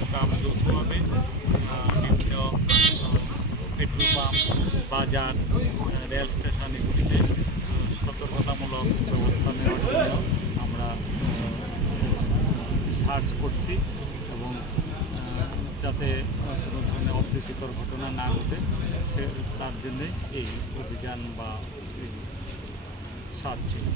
Staff যৌথভাবে বিভিন্ন petrol pump, বাজার, রেল স্টেশন এগুলিতে সতর্কতামূলক ব্যবস্থা নেওয়ার জন্য আমরা সার্চ করছি এবং যাতে কোনো ধরনের অপ্রীতিকর ঘটনা না ঘটে তার জন্যে এই অভিযান বা সার্চ ছিল।